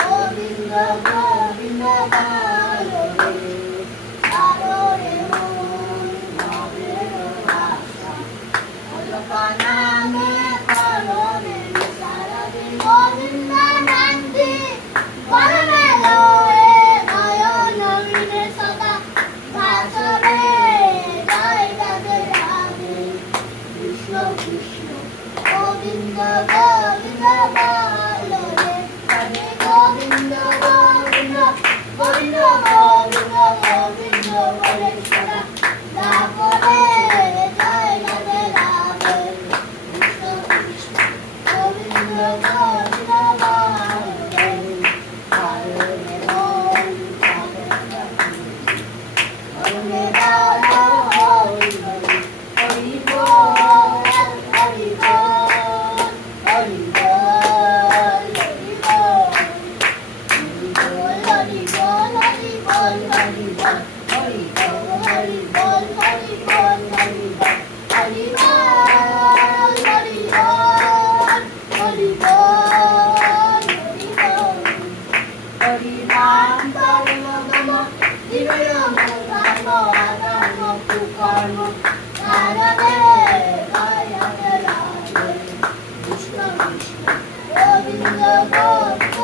গোবিন্দ গোবিন্দ বলো রে, আলো রে মন ভবের আশা, অলকা নামে করো রে সারাদিন। গোবিন্দ নামটি বলবে লয়ে নয়ন মিলে সদা, ভাসরে জয় রাধে রাধে, কৃষ্ণ কৃষ্ণ গোবিন্দ গোবিন্দ বলো রে, হরে গোবিন্দ গোবিন্দ গোবিন্দ গোবিন্দ গোবিন্দ বলে সদা, তারপরে জয় রাধে রাধে, কৃষ্ণ কৃষ্ণ গোবিন্দ গোবিন্দ বলো রে, হরে মন হরে রাধা হরি হরি, হরি বল হরি বল হরি বল হরি বল, হরি বল হরি বল হরি বল হরি বল হরি বল হরি বল হরি বল হরি বল হরি বল হরি বল হরি বল, হরি নাম কর্ম গম জীবন কর্ম আদর্ম কুকর্ম, রাধে রাধে রাধে, কৃষ্ণ কৃষ্ণ গোবিন্দ গোবিন্দ